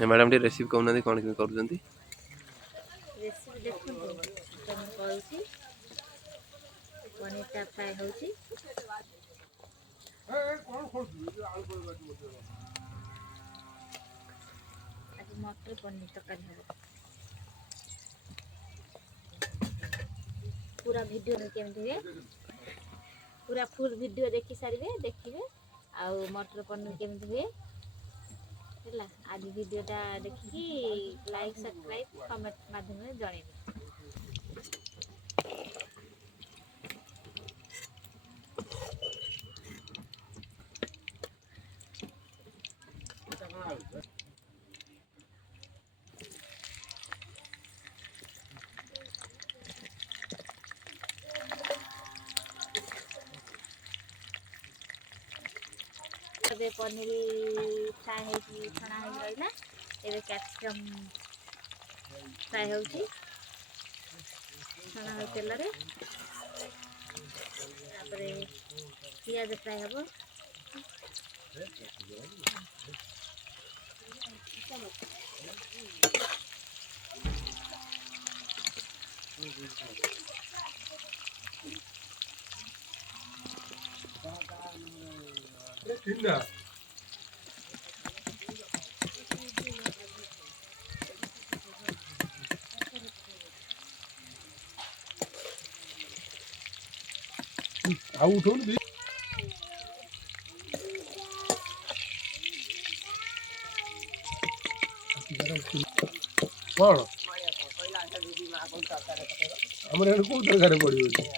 Madam T recipe कहना कौन कर रेसिपी देखो करूँ पनीर टा फ्राए होची आज मटर पनीर तरकारी हो पूरा वीडियो केमती पूरा फुल वीडियो देखि सारे देखिए आउ मटर पनीर केमती हुए है आज वीडियोटा देखिकी लाइक सब्सक्राइब कमेंट माध्यम जनइबे पनीर फ्राए हो छणा हो रहा ए कैप्सिकम फ्राए हो छणा हो तेल पियाज फ्राए हम कौन आम कौ तरह पड़ो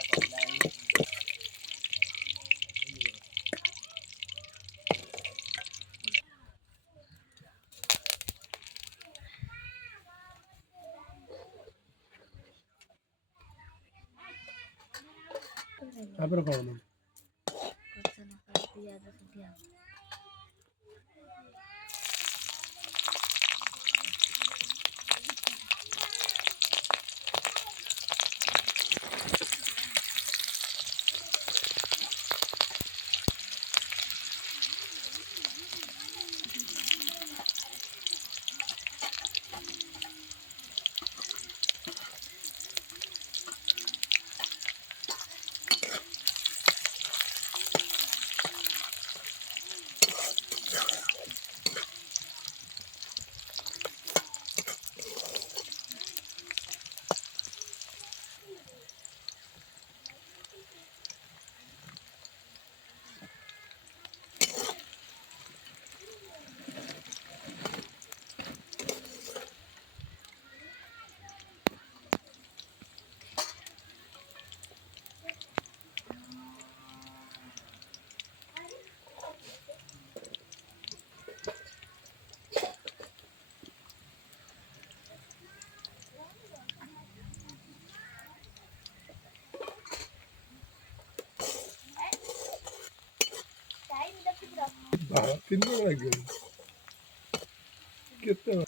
कौन पियाज दिया तीन लगे केते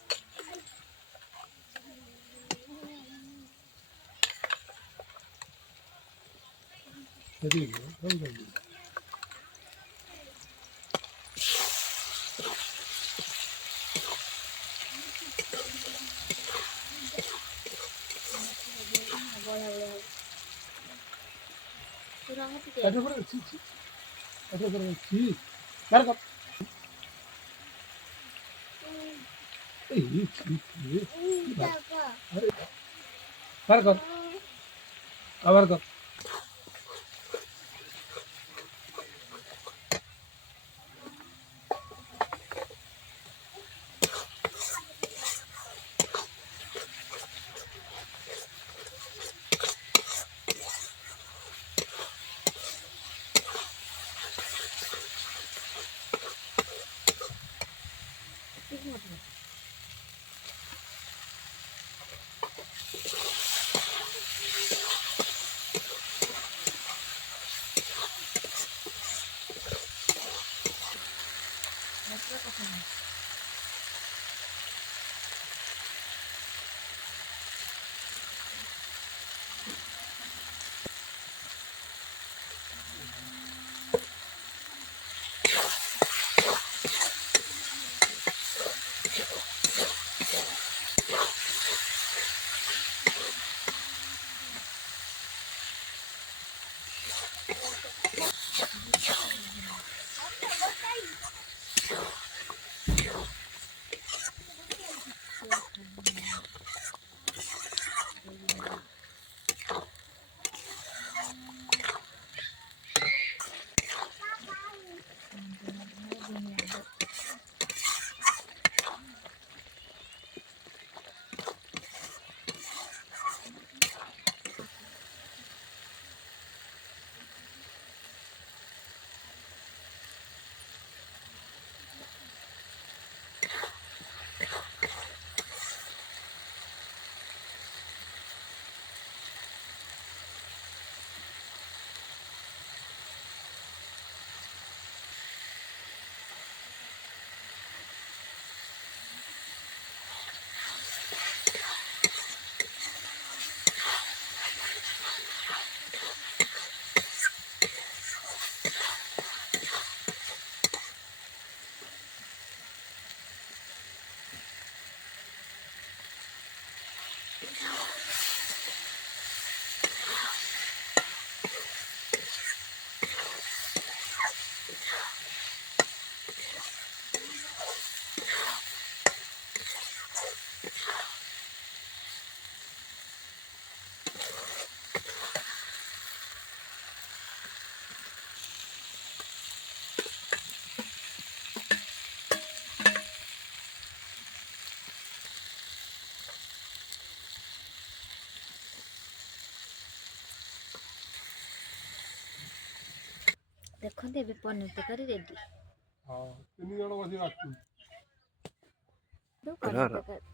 आवर कर ଦେଖନ୍ତୁ ଏବେ ପନିର ତରକାରୀ ରେଡି। ହଁ 3 ଜଣ ବସି ବାଟୁ ପନିର ତରକାରୀ